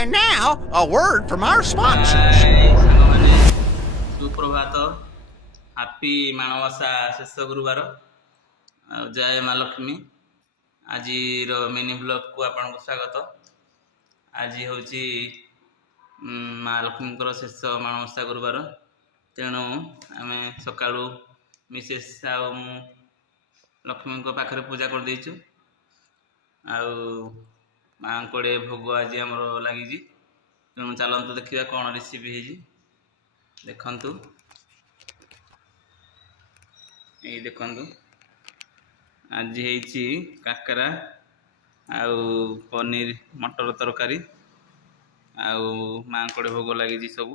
And now, a word from our sponsors. ସାଙ୍ଗମାନେ ସୁପ୍ରଭାତ, happy Manabasa ଶେଷ ଗୁରୁବାର ଆଉ ଜୟ ମା ଲକ୍ଷ୍ମୀ। ଆଜିର ମିନି ବ୍ଲଗକୁ ଆପଣଙ୍କୁ ସ୍ୱାଗତ। ଆଜି ହେଉଛି ମା ଲକ୍ଷ୍ମୀଙ୍କର ଶେଷ ମାଣବସା ଗୁରୁବାର, ତେଣୁ ଆମେ ସକାଳୁ ମିସେସ୍ ଆଉ ମୁଁ ଲକ୍ଷ୍ମୀଙ୍କ ପାଖରେ ପୂଜା କରିଦେଇଛୁ। ଆଉ ମାଆଙ୍କଡ଼େ ଭୋଗ ଆଜି ଆମର ଲାଗିଛି, ତେଣୁ ଚାଲନ୍ତୁ ଦେଖିବା କ'ଣ ରେସିପି ହେଇଛି। ଦେଖନ୍ତୁ, ଏଇ ଦେଖନ୍ତୁ, ଆଜି ହେଇଛି କାକରା ଆଉ ପନିର ମଟର ତରକାରୀ ଆଉ ମାଆଙ୍କଡ଼େ ଭୋଗ ଲାଗିଛି ସବୁ।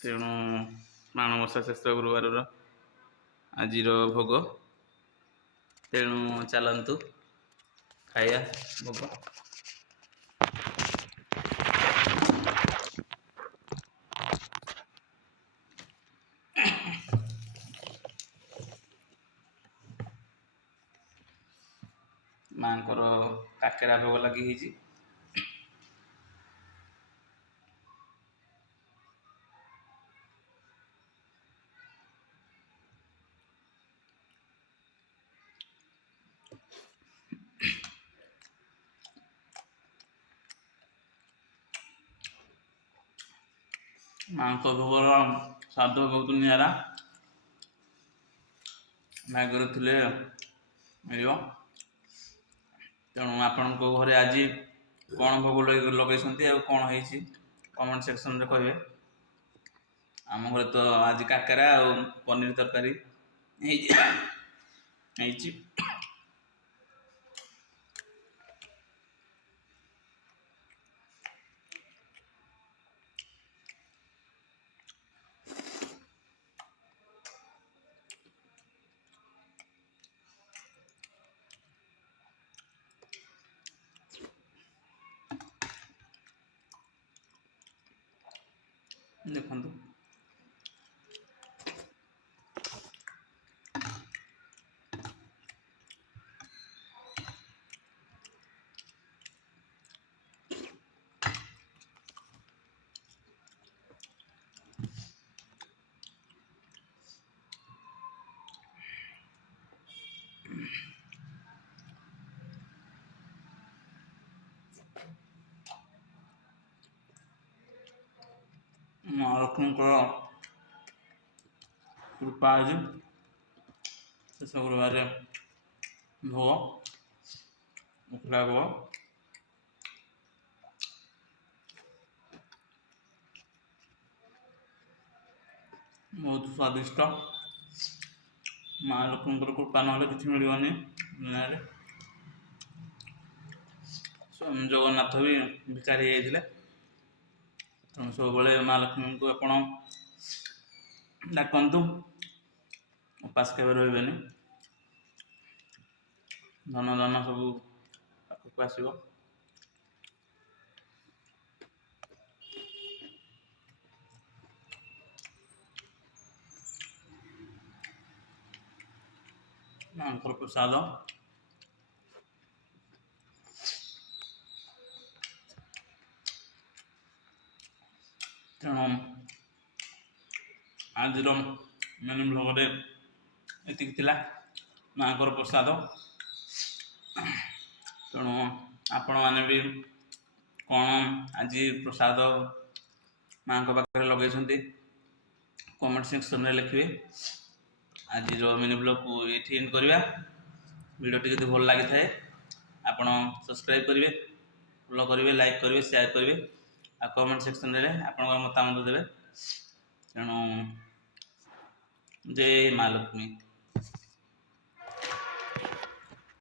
ତେଣୁ ମାଣବସା ଶେଷ ଗୁରୁବାରର ଆଜିର ଭୋଗ, ତେଣୁ ଚାଲନ୍ତୁ ଖାଇବା ଭୋଗ। ମାଆଙ୍କର କାକେରା ଭୋଗ ଲାଗି ହେଇଛି। ମାଆଙ୍କ ଭୋଗର ସ୍ୱାଦ ବହୁତ ନିଆରା, ଭାଗ୍ୟରେ ଥିଲେ ମିଳିବ। ତେଣୁ ଆପଣଙ୍କ ଘରେ ଆଜି କ'ଣ ଭୋଗ ଲଗେଇଛନ୍ତି ଆଉ କ'ଣ ହେଇଛି କମେଣ୍ଟ ସେକ୍ସନରେ କହିବେ। ଆମ ଘରେ ତ ଆଜି କାକେରା ଆଉ ପନିର ତରକାରୀ ହେଇଛି। ଦେଖନ୍ତୁ, ମା ଲକ୍ଷ୍ମୀଙ୍କର କୃପା ଅଛି ଶେଷ ଗୁରୁବାରରେ ଭୋଗ ଉଠିଲା ଭୋଗ ବହୁତ ସ୍ୱାଦିଷ୍ଟ। ମା ଲକ୍ଷ୍ମୀଙ୍କର କୃପା ନହେଲେ କିଛି ମିଳିବନି ଦୁନିଆରେ। ସ୍ୱୟଂ ଜଗନ୍ନାଥ ବି ଭିକାରୀ ହେଇଯାଇଥିଲେ, ତେଣୁ ସବୁବେଳେ ମା ଲକ୍ଷ୍ମୀଙ୍କୁ ଆପଣ ଡାକନ୍ତୁ, ଉପାସ କେବେ ରହିବେନି, ଧନ ଧନ ସବୁ ପାଖକୁ ଆସିବ। ମାଙ୍କର ପ୍ରସାଦ ତେଣୁ ଆଜିର ମିନି ବ୍ଲଗରେ ଏତିକି ଥିଲା ମାଙ୍କର ପ୍ରସାଦ। ତେଣୁ ଆପଣମାନେ ବି କ'ଣ ଆଜି ପ୍ରସାଦ ମାଙ୍କ ପାଖରେ ଲଗେଇଛନ୍ତି କମେଣ୍ଟ ସେକ୍ସନରେ ଲେଖିବେ। ଆଜିର ମିନି ବ୍ଲଗକୁ ଏଇଠି ଏଣ୍ଡ କରିବା। ଭିଡ଼ିଓଟି ଯଦି ଭଲ ଲାଗିଥାଏ ଆପଣ ସବସ୍କ୍ରାଇବ୍ କରିବେ, ଫଲୋ କରିବେ, ଲାଇକ୍ କରିବେ, ସେୟାର କରିବେ ଆଉ କମେଣ୍ଟ ସେକ୍ସନରେ ଆପଣଙ୍କର ମତାମତ ଦେବେ। ତେଣୁ ଜୟ ମା ଲକ୍ଷ୍ମୀ।